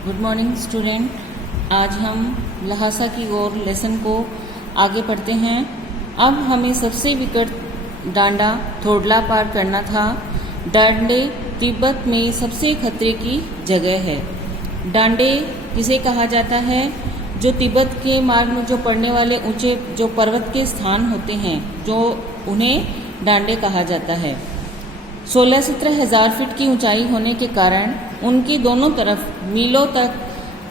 Good morning student. आज हम लहासा की ओर लेसन को आगे पढ़ते हैं। अब हमें सबसे विकट डांडा थोडला पार करना था। डांडे तिब्बत में सबसे खतरे की जगह है। डांडे किसे कहा जाता है? जो तिब्बत के मार्ग में जो पड़ने वाले ऊंचे जो पर्वत के स्थान होते हैं, जो उन्हें डांडे कहा जाता है। 16-17 हजार फीट की ऊंचाई होने के कारण उनके दोनों तरफ मीलों तक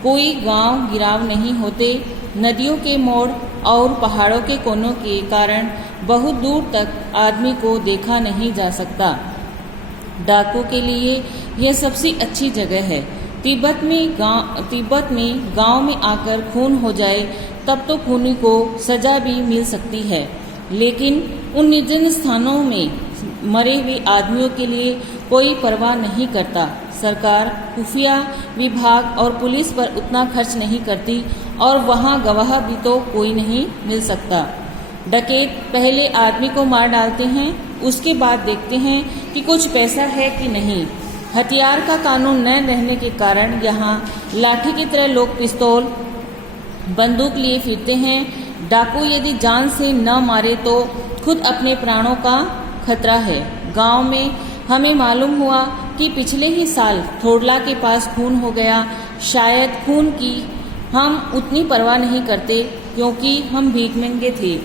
कोई गांव गिराव नहीं होते। नदियों के मोड़ और पहाड़ों के कोनों के कारण बहुत दूर तक आदमी को देखा नहीं जा सकता। डाकू के लिए यह सबसे अच्छी जगह है। तिब्बत में गांव में आकर खून हो जाए तब तो खूनी को सजा भी मिल सकती है, लेकिन उन निर्जन स्थानों में मरे हुए आदमियों के लिए कोई परवाह नहीं करता। सरकार खुफिया विभाग और पुलिस पर उतना खर्च नहीं करती और वहाँ गवाह भी तो कोई नहीं मिल सकता। डकैत पहले आदमी को मार डालते हैं, उसके बाद देखते हैं कि कुछ पैसा है कि नहीं। हथियार का कानून न रहने के कारण यहाँ लाठी की तरह लोग पिस्तौल बंदूक लिए फिरते हैं। डाकू यदि जान से न मारे तो खुद अपने प्राणों का खतरा है। गांव में हमें मालूम हुआ कि पिछले ही साल थोडला के पास खून हो गया। शायद खून की हम उतनी परवाह नहीं करते क्योंकि हम भीख मांगे थे,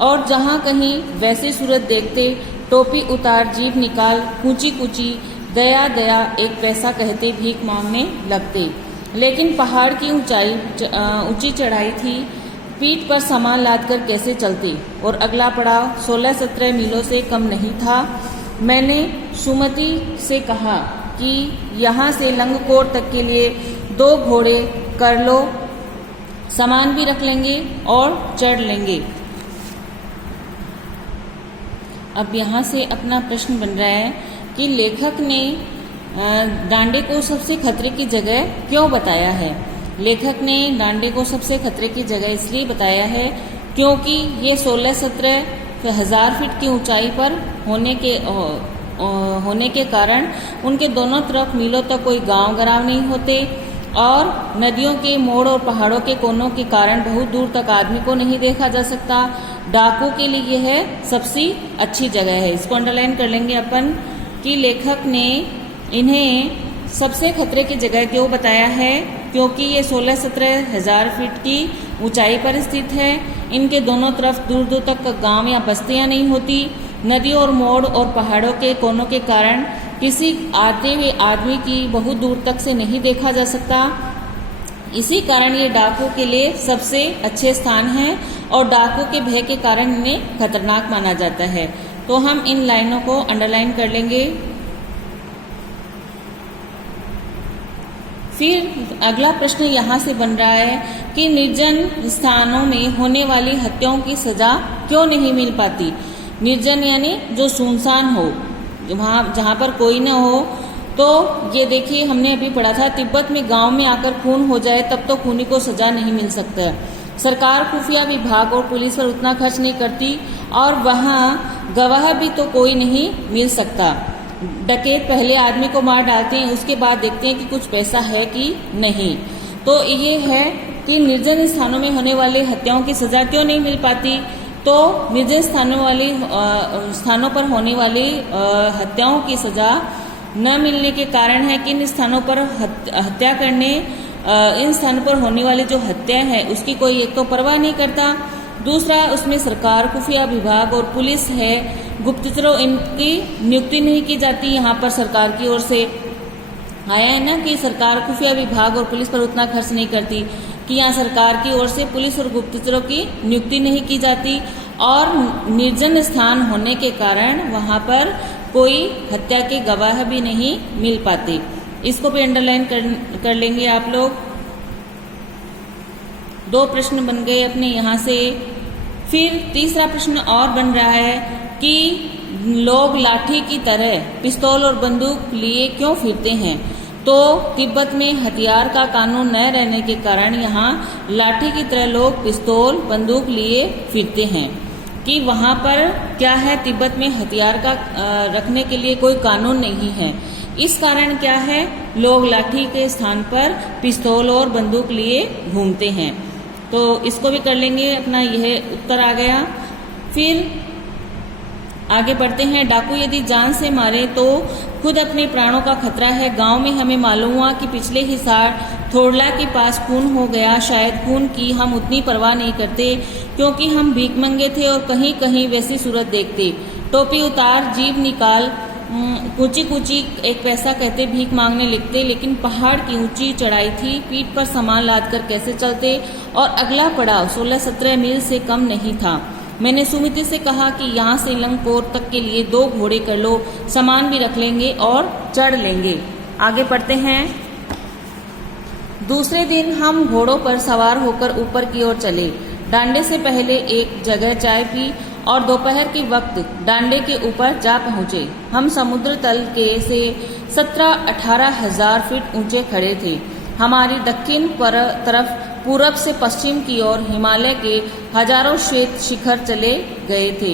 और जहां कहीं वैसे सूरत देखते टोपी उतार जीभ निकाल कूची कूची दया दया एक पैसा कहते भीख मांगने लगते। लेकिन पहाड़ की ऊंची चढ़ाई थी, पीठ पर सामान लाद कर कैसे चलते, और अगला पड़ाव 16-17 मीलों से कम नहीं था। मैंने सुमति से कहा कि यहाँ से लंगकोट तक के लिए 2 घोड़े कर लो, सामान भी रख लेंगे और चढ़ लेंगे। अब यहाँ से अपना प्रश्न बन रहा है कि लेखक ने डांडे को सबसे खतरे की जगह क्यों बताया है। लेखक ने डांडे को सबसे खतरे की जगह इसलिए बताया है क्योंकि ये 16-17 हजार फीट की ऊंचाई पर होने के कारण उनके दोनों तरफ मीलों तक कोई गांव गराव नहीं होते, और नदियों के मोड़ और पहाड़ों के कोनों के कारण बहुत दूर तक आदमी को नहीं देखा जा सकता। डाकू के लिए यह है सबसे अच्छी जगह है। इसको अंडरलाइन कर लेंगे अपन कि लेखक ने इन्हें सबसे खतरे की जगह क्यों बताया है, क्योंकि ये 16-17 हजार फीट की ऊंचाई पर स्थित है। इनके दोनों तरफ दूर दूर तक गांव या बस्तियां नहीं होती। नदियों और मोड़ और पहाड़ों के कोनों के कारण किसी आते हुए आदमी की बहुत दूर तक से नहीं देखा जा सकता। इसी कारण ये डाकू के लिए सबसे अच्छे स्थान हैं, और डाकू के भय के कारण इन्हें खतरनाक माना जाता है। तो हम इन लाइनों को अंडरलाइन कर लेंगे। फिर अगला प्रश्न यहाँ से बन रहा है कि निर्जन स्थानों में होने वाली हत्याओं की सजा क्यों नहीं मिल पाती। निर्जन यानी जो सुनसान हो, वहाँ जहाँ पर कोई न हो। तो ये देखिए, हमने अभी पढ़ा था तिब्बत में गांव में आकर खून हो जाए तब तो खूनी को सजा नहीं मिल सकता। सरकार खुफिया विभाग और पुलिस पर उतना खर्च नहीं करती, और वहाँ गवाह भी तो कोई नहीं मिल सकता। डकैत पहले आदमी को मार डालते हैं, उसके बाद देखते हैं कि कुछ पैसा है कि नहीं। तो ये है कि निर्जन स्थानों में होने वाले हत्याओं की सजा क्यों नहीं मिल पाती। तो निर्जन स्थानों पर होने वाली हत्याओं की सजा न मिलने के कारण है कि इन स्थानों पर हत्या करने इन स्थानों पर होने वाली जो हत्या है उसकी कोई एक तो परवाह नहीं करता। दूसरा, उसमें सरकार खुफिया विभाग और पुलिस है, गुप्तचरों इनकी नियुक्ति नहीं की जाती। यहाँ पर सरकार की ओर से आया है ना कि सरकार खुफिया विभाग और पुलिस पर उतना खर्च नहीं करती, कि यहाँ सरकार की ओर से पुलिस और गुप्तचरों की नियुक्ति नहीं की जाती, और निर्जन स्थान होने के कारण वहाँ पर कोई हत्या के गवाह भी नहीं मिल पाते। इसको भी अंडरलाइन कर लेंगे आप लोग। 2 प्रश्न बन गए अपने यहाँ से। फिर तीसरा प्रश्न और बन रहा है कि लोग लाठी की तरह पिस्तौल और बंदूक लिए क्यों फिरते हैं। तो तिब्बत में हथियार का कानून न रहने के कारण यहाँ लाठी की तरह लोग पिस्तौल बंदूक लिए फिरते हैं। कि वहाँ पर क्या है, तिब्बत में हथियार का रखने के लिए कोई कानून नहीं है। इस कारण क्या है लोग लाठी के स्थान पर पिस्तौल और बंदूक लिए घूमते हैं। तो इसको भी कर लेंगे, अपना यह उत्तर आ गया। फिर आगे बढ़ते हैं। डाकू यदि जान से मारे तो खुद अपने प्राणों का खतरा है। गांव में हमें मालूम हुआ कि पिछले ही साल थोड़ला के पास खून हो गया। शायद खून की हम उतनी परवाह नहीं करते क्योंकि हम भीख मंगे थे और कहीं कहीं वैसी सूरत देखते। टोपी उतार, जीभ निकाल, कूची कूची एक पैसा कहते भीख मांगने लिखते। लेकिन पहाड़ की ऊंची चढ़ाई थी, पीठ पर सामान लाद कर कैसे चलते। और अगला पड़ाव 16-17 मील से कम नहीं था। मैंने सुमिति से कहा कि यहाँ से लंगकोर तक के लिए 2 घोड़े कर लो, सामान भी रख लेंगे और चढ़ लेंगे। आगे बढ़ते हैं। दूसरे दिन हम घोड़ों पर सवार होकर ऊपर की ओर चले। डांडे से पहले एक जगह चाय पी और दोपहर के वक्त डांडे के ऊपर जा पहुंचे। हम समुद्र तल के से 17-18 हजार फीट ऊंचे खड़े थे। हमारी दक्षिण तरफ पूरब से पश्चिम की ओर हिमालय के हजारों श्वेत शिखर चले गए थे।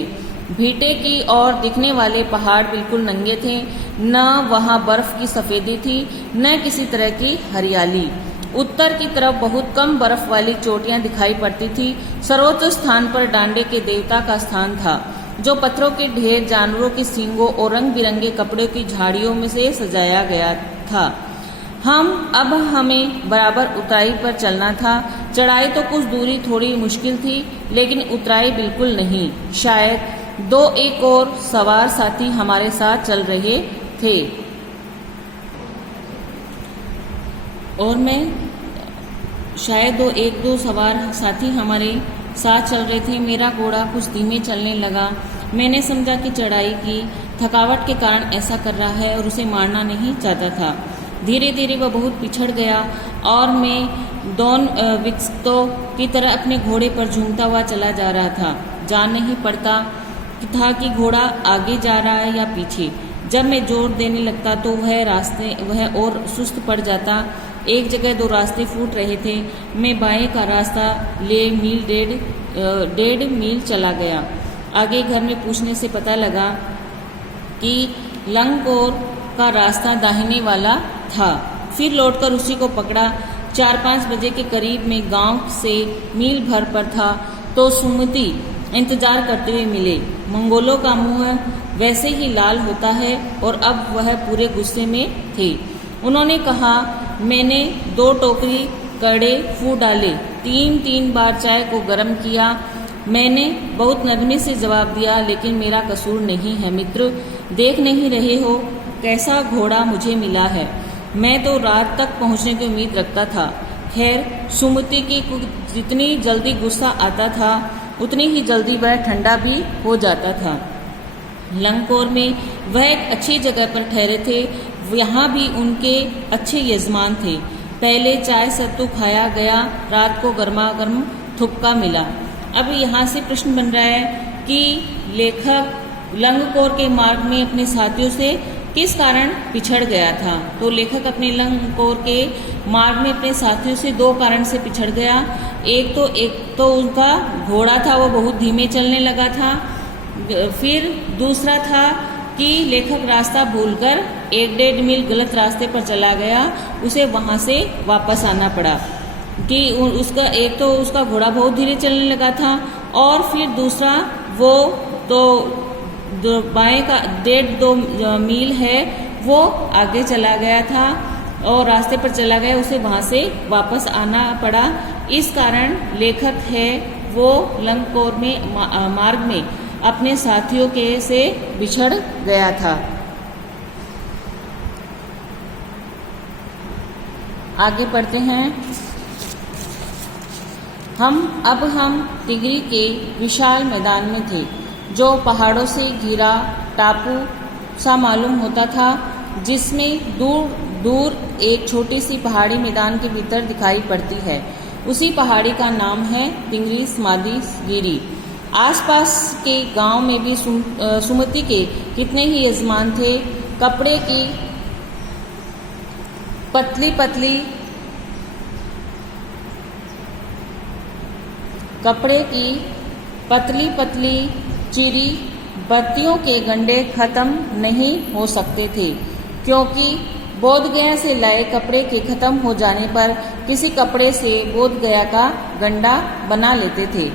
भीटे की ओर दिखने वाले पहाड़ बिल्कुल नंगे थे। न वहां बर्फ की सफेदी थी, न किसी तरह की हरियाली। उत्तर की तरफ बहुत कम बर्फ वाली चोटियां दिखाई पड़ती थी। सर्वोच्च स्थान पर डांडे के देवता का स्थान था, जो पत्थरों के ढेर, जानवरों के सींगों और रंग बिरंगे कपड़े की झाड़ियों में से सजाया गया था। अब हमें बराबर ऊंचाई पर चलना था। चढ़ाई तो कुछ दूरी थोड़ी मुश्किल थी, लेकिन उतराई बिल्कुल नहीं। शायद 2 एक और सवार साथी हमारे साथ चल रहे थे और मैं शायद 1-2 सवार साथी हमारे साथ चल रहे थे। मेरा घोड़ा कुछ धीमे चलने लगा। मैंने समझा कि चढ़ाई की थकावट के कारण ऐसा कर रहा है और उसे मारना नहीं चाहता था। धीरे धीरे वह बहुत पिछड़ गया और मैं डॉन विक्सतो की तरह अपने घोड़े पर झूमता हुआ चला जा रहा था। जान नहीं पड़ता था कि घोड़ा आगे जा रहा है या पीछे। जब मैं जोर देने लगता तो वह और सुस्त पड़ जाता। एक जगह 2 रास्ते फूट रहे थे। मैं बाएं का रास्ता ले 1.5 मील चला गया। आगे घर में पूछने से पता लगा कि लंगकोर का रास्ता दाहिने वाला था। फिर लौटकर उसी को पकड़ा। 4-5 बजे के करीब में गांव से मील भर पर था तो सुमति इंतजार करते हुए मिले। मंगोलों का मुंह वैसे ही लाल होता है और अब वह पूरे गुस्से में थे। उन्होंने कहा, मैंने 2 टोकरी कड़े फूट डाले, 3 बार चाय को गर्म किया। मैंने बहुत नरमी से जवाब दिया, लेकिन मेरा कसूर नहीं है मित्र। देख नहीं रहे हो कैसा घोड़ा मुझे मिला है। मैं तो रात तक पहुंचने की उम्मीद रखता था। खैर, सुमति की जितनी जल्दी गुस्सा आता था उतनी ही जल्दी वह ठंडा भी हो जाता था। लंगकोर में वह एक अच्छी जगह पर ठहरे थे। यहाँ भी उनके अच्छे यजमान थे। पहले चाय सत्तू खाया गया, रात को गर्मा गर्म थुक्का मिला। अब यहाँ से प्रश्न बन रहा है कि लेखक लंगकोर के मार्ग में अपने साथियों से किस कारण पिछड़ गया था। तो लेखक अपने लंगकोर के मार्ग में अपने साथियों से 2 कारण से पिछड़ गया। एक तो उनका घोड़ा था, वो बहुत धीमे चलने लगा था। फिर दूसरा था कि लेखक रास्ता भूलकर 1.5 मील गलत रास्ते पर चला गया। उसे वहां से वापस आना पड़ा कि उसका घोड़ा बहुत धीरे चलने लगा था और फिर दूसरा वो तो बाएं का 1.5-2 मील है वो आगे चला गया था और रास्ते पर चला गया, उसे वहां से वापस आना पड़ा। इस कारण लेखक है वो लंगकोर में मार्ग में अपने साथियों के से बिछड़ गया था। आगे बढ़ते हैं। हम तिगरी के विशाल मैदान में थे, जो पहाड़ों से घिरा टापू सा मालूम होता था, जिसमें दूर दूर एक छोटी सी पहाड़ी मैदान के भीतर दिखाई पड़ती है। उसी पहाड़ी का नाम है तिंगरी समाधि गिरी। आसपास के गांव में भी सुमति के कितने ही यजमान थे। कपड़े की पतली पतली चिरी बत्तियों के गंडे खत्म नहीं हो सकते थे, क्योंकि बोध गया से लाए कपड़े के खत्म हो जाने पर किसी कपड़े से बोध गया का गंडा बना लेते थे।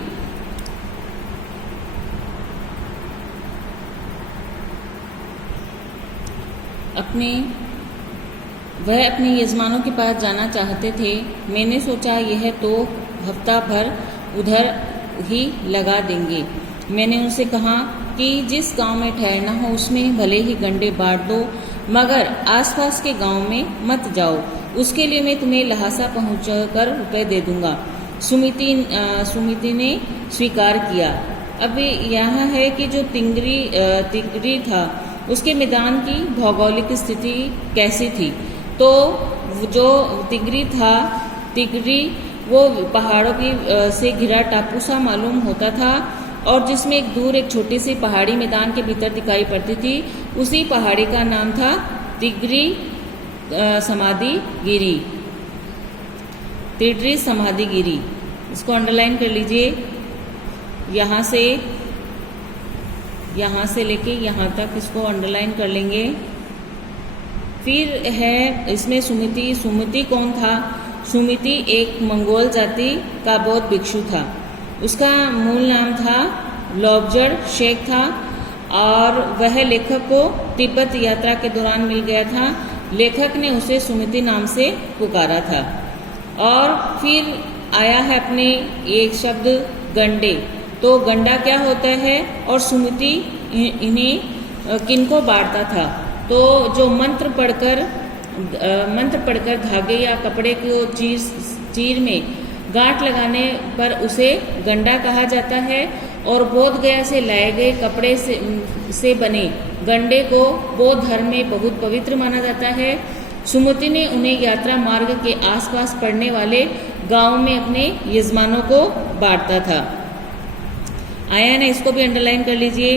वह अपने यजमानों के पास जाना चाहते थे। मैंने सोचा यह तो हफ्ता भर उधर ही लगा देंगे। मैंने उनसे कहा कि जिस गांव में ठहरना हो उसमें भले ही गंडे बांट दो, मगर आसपास के गांव में मत जाओ। उसके लिए मैं तुम्हें लहासा पहुंचकर रुपए दे दूंगा। सुमिति ने स्वीकार किया। अब यहाँ है कि जो तिगरी था उसके मैदान की भौगोलिक स्थिति कैसी थी। तो जो तिगरी वो पहाड़ों की से घिरा टापू सा मालूम होता था और जिसमें एक दूर एक छोटी सी पहाड़ी मैदान के भीतर दिखाई पड़ती थी। उसी पहाड़ी का नाम था तिगरी समाधि गिरी। इसको अंडरलाइन कर लीजिए। यहाँ से लेके यहाँ तक इसको अंडरलाइन कर लेंगे। फिर है इसमें सुमिति कौन था? सुमिति एक मंगोल जाति का बौद्ध भिक्षु था। उसका मूल नाम था लॉबजर शेख था और वह लेखक को तिब्बत यात्रा के दौरान मिल गया था। लेखक ने उसे सुमिति नाम से पुकारा था। और फिर आया है अपने एक शब्द गंडे। तो गंडा क्या होता है और सुमिति इन्हें किनको बांटता था? तो जो मंत्र पढ़कर धागे या कपड़े को चीर में गांठ लगाने पर उसे गंडा कहा जाता है। और बोध गया से लाए गए कपड़े से बने गंडे को बौद्ध धर्म में बहुत पवित्र माना जाता है। सुमिति ने उन्हें यात्रा मार्ग के आसपास पड़ने वाले गांव में अपने यजमानों को बांटता था। आया ना, इसको भी अंडरलाइन कर लीजिए।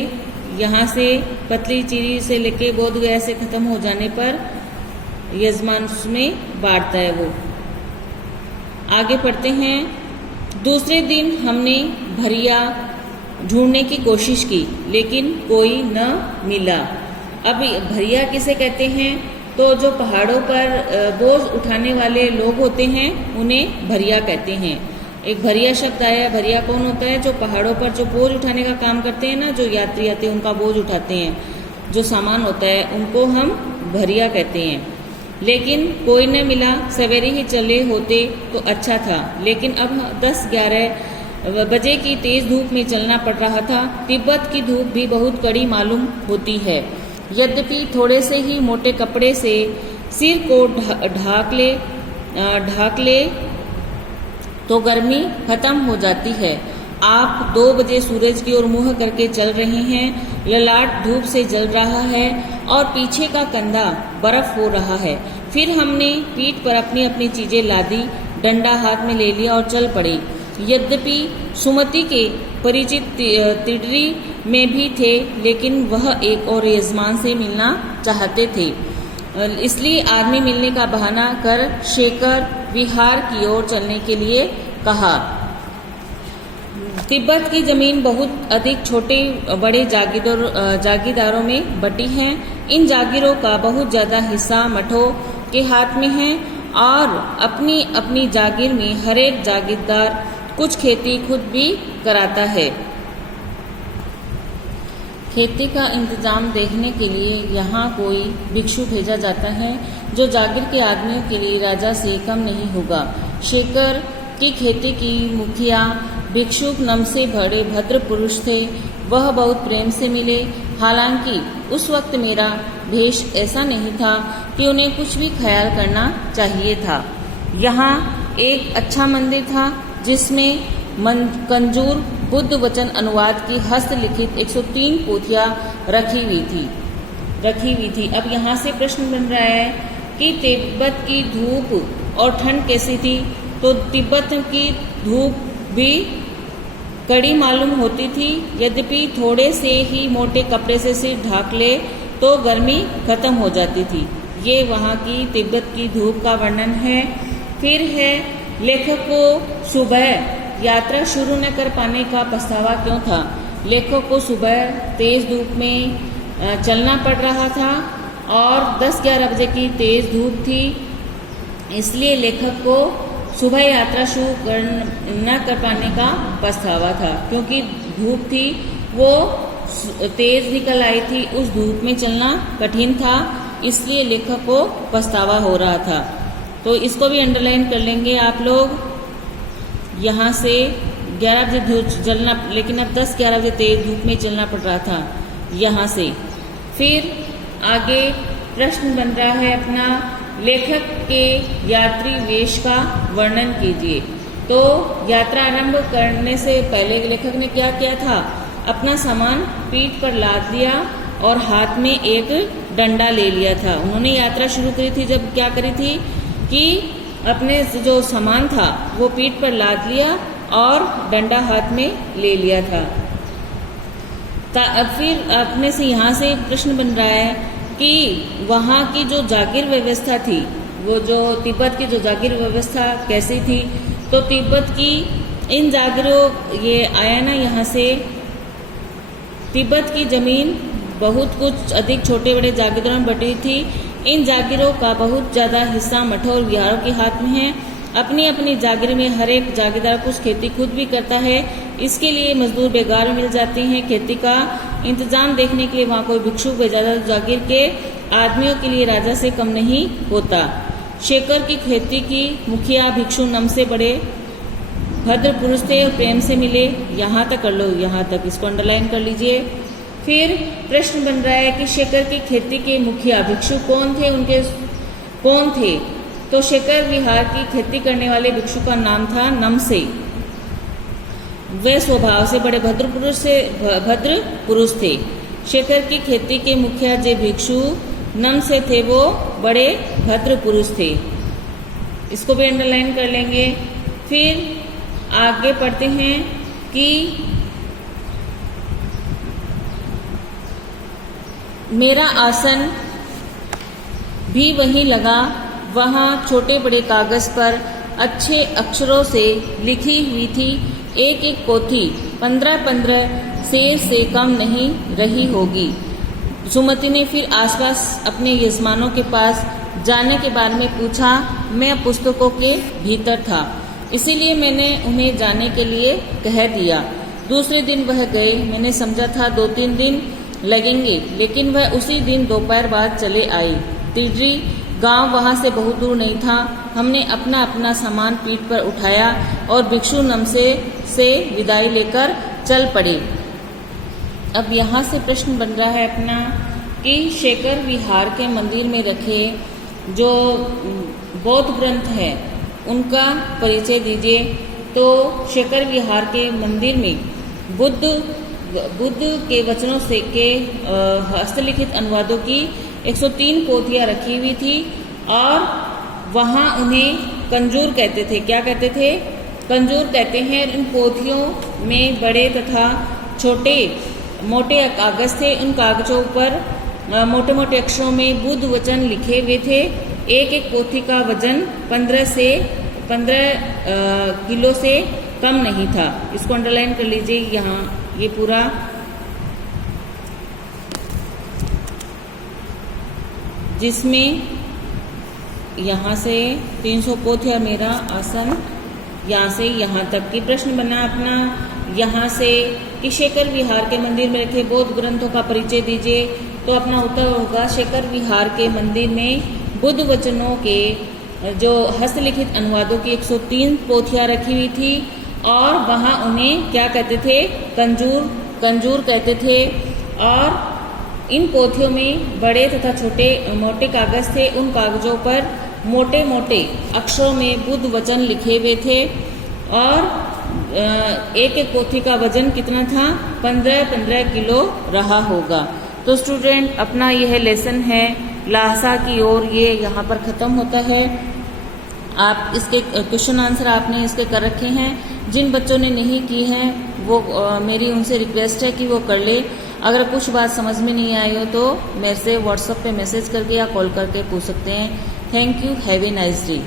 यहाँ से पतली चीरी से लेके बोध गया से खत्म हो जाने पर यजमान में बांटता है वो। आगे पढ़ते हैं। दूसरे दिन हमने भरिया ढूंढने की कोशिश की लेकिन कोई न मिला। अब भरिया किसे कहते हैं? तो जो पहाड़ों पर बोझ उठाने वाले लोग होते हैं उन्हें भरिया कहते हैं। एक भरिया शब्द आया। भरिया कौन होता है? जो पहाड़ों पर जो बोझ उठाने का काम करते हैं ना, जो यात्री आते हैं उनका बोझ उठाते हैं, जो सामान होता है उनको हम भरिया कहते हैं। लेकिन कोई न मिला। सवेरे ही चले होते तो अच्छा था, लेकिन अब 10-11 बजे की तेज धूप में चलना पड़ रहा था। तिब्बत की धूप भी बहुत कड़ी मालूम होती है। यद्यपि थोड़े से ही मोटे कपड़े से सिर को ढाक ले तो गर्मी खत्म हो जाती है। आप 2 बजे सूरज की ओर मुंह करके चल रहे हैं। ललाट धूप से जल रहा है और पीछे का कंधा बर्फ हो रहा है। फिर हमने पीठ पर अपनी अपनी चीजें लादी, डंडा हाथ में ले लिया और चल पड़े। यद्यपि सुमति के परिचित तिडरी में भी थे, लेकिन वह एक और यजमान से मिलना चाहते थे। इसलिए आदमी मिलने का बहाना कर शेखर विहार की ओर चलने के लिए कहा। तिब्बत की जमीन बहुत अधिक छोटे बड़े जागीरदारों में बटी है। इन जागीरों का बहुत ज़्यादा हिस्सा मठों के हाथ में है और अपनी अपनी जागीर में हर एक जागीरदार कुछ खेती खुद भी कराता है। खेती का इंतजाम देखने के लिए यहाँ कोई भिक्षु भेजा जाता है जो जागीर के आदमियों के लिए राजा से कम नहीं होगा। शेखर की खेती की मुखिया भिक्षुक नम से बड़े भद्र पुरुष थे। वह बहुत प्रेम से मिले। हालांकि उस वक्त मेरा भेष ऐसा नहीं था कि उन्हें कुछ भी ख्याल करना चाहिए था। यहाँ एक अच्छा मंदिर था जिसमें कंजूर बुद्ध वचन अनुवाद की हस्तलिखित 103 पोथियां रखी हुई थी। अब यहाँ से प्रश्न बन रहा है कि तिब्बत की धूप और ठंड कैसी थी? तो तिब्बत की धूप भी कड़ी मालूम होती थी। यद्यपि थोड़े से ही मोटे कपड़े से सिर ढाक ले तो गर्मी खत्म हो जाती थी। ये वहाँ की तिब्बत की धूप का वर्णन है। फिर है लेखक को सुबह यात्रा शुरू न कर पाने का पछतावा क्यों था? लेखक को सुबह तेज धूप में चलना पड़ रहा था और 10-11 बजे की तेज धूप थी, इसलिए लेखक को सुबह यात्रा शुरू न कर पाने का पछतावा था। क्योंकि धूप थी, वो तेज निकल आई थी, उस धूप में चलना कठिन था, इसलिए लेखक को पछतावा हो रहा था। तो इसको भी अंडरलाइन कर लेंगे आप लोग। यहाँ से 11 बजे धूप जलना, लेकिन अब 10-11 बजे तेज धूप में चलना पड़ रहा था यहाँ से। फिर आगे प्रश्न बन रहा है अपना, लेखक के यात्री वेश का वर्णन कीजिए। तो यात्रा आरंभ करने से पहले लेखक ने क्या किया था, अपना सामान पीठ पर लाद लिया और हाथ में एक डंडा ले लिया था। उन्होंने यात्रा शुरू करी थी जब क्या करी थी कि अपने जो सामान था वो पीठ पर लाद लिया और डंडा हाथ में ले लिया था। अब फिर अपने से यहाँ से प्रश्न बन रहा है कि वहाँ की जो जागीर व्यवस्था थी, वो जो तिब्बत की जो जागीर व्यवस्था कैसी थी। तो तिब्बत की इन जागीरों, ये आया ना यहाँ से, तिब्बत की जमीन बहुत कुछ अधिक छोटे बड़े जागीरों में बटी थी। इन जागीरों का बहुत ज़्यादा हिस्सा मठों और विहारों के हाथ में है। अपनी अपनी जागीर में हर एक जागीरदार कुछ खेती खुद भी करता है, इसके लिए मजदूर बेगार मिल जाते हैं। खेती का इंतजाम देखने के लिए वहाँ कोई भिक्षु भेजा जाता, जागीर के आदमियों के लिए राजा से कम नहीं होता। शेखर की खेती की मुखिया भिक्षु नम से बड़े भद्र पुरुष थे और प्रेम से मिले। यहाँ तक कर लो, यहाँ तक इसको अंडरलाइन कर लीजिए। फिर प्रश्न बन रहा है कि शेखर की खेती के मुखिया भिक्षु कौन थे, उनके कौन थे। तो शेखर विहार की खेती करने वाले भिक्षु का नाम था नमसे। वे स्वभाव से बड़े भद्र पुरुष थे। शेखर की खेती के मुखिया जो भिक्षु नमसे थे वो बड़े भद्र पुरुष थे। इसको भी अंडरलाइन कर लेंगे। फिर आगे पढ़ते हैं कि मेरा आसन भी वहीं लगा, वहाँ छोटे बड़े कागज पर अच्छे अक्षरों से लिखी हुई थी एक एक पोथी 15-15 शेर से कम नहीं रही होगी। सुमति ने फिर आसपास अपने यजमानों के पास जाने के बारे में पूछा। मैं पुस्तकों के भीतर था, इसीलिए मैंने उन्हें जाने के लिए कह दिया। दूसरे दिन वह गए। मैंने समझा था 2-3 दिन लगेंगे, लेकिन वह उसी दिन दोपहर बाद चले आए। तिजरी गांव वहां से बहुत दूर नहीं था। हमने अपना अपना सामान पीठ पर उठाया और भिक्षु नमसे से विदाई लेकर चल पड़े। अब यहाँ से प्रश्न बन रहा है अपना कि शेखर विहार के मंदिर में रखे जो बौद्ध ग्रंथ है उनका परिचय दीजिए। तो शेखर विहार के मंदिर में बुद्ध के वचनों से के हस्तलिखित अनुवादों की 103 पोथियाँ रखी हुई थी और वहाँ उन्हें कंजूर कहते थे। क्या कहते थे? कंजूर कहते हैं। इन पोथियों में बड़े तथा छोटे मोटे कागज थे। उन कागजों पर मोटे मोटे अक्षरों में बुद्ध वचन लिखे हुए थे। एक एक पोथी का वजन 15 किलो से कम नहीं था। इसको अंडरलाइन कर लीजिए यहाँ, ये पूरा। जिसमें यहाँ से 300 पोथियाँ मेरा आसन, यहाँ से यहाँ तक की प्रश्न बना अपना। यहाँ से कि शेखर विहार के मंदिर में रखे बौद्ध ग्रंथों का परिचय दीजिए। तो अपना उत्तर होगा शेखर विहार के मंदिर में बुद्ध वचनों के जो हस्तलिखित अनुवादों की 103 पोथियाँ रखी हुई थी और वहाँ उन्हें क्या कहते थे? कंजूर कहते थे। और इन पोथियों में बड़े तथा छोटे मोटे कागज थे। उन कागजों पर मोटे मोटे अक्षरों में बुद्ध वचन लिखे हुए थे और एक एक पोथी का वजन कितना था? 15-15 किलो रहा होगा। तो स्टूडेंट, अपना यह लेसन है लासा की ओर, ये यहाँ पर ख़त्म होता है। आप इसके क्वेश्चन आंसर आपने इसके कर रखे हैं। जिन बच्चों ने नहीं की हैं वो मेरी उनसे रिक्वेस्ट है कि वो कर ले। अगर कुछ बात समझ में नहीं आई हो तो मेरे से व्हाट्सएप पे मैसेज करके या कॉल करके पूछ सकते हैं। Thank you. Have a nice day.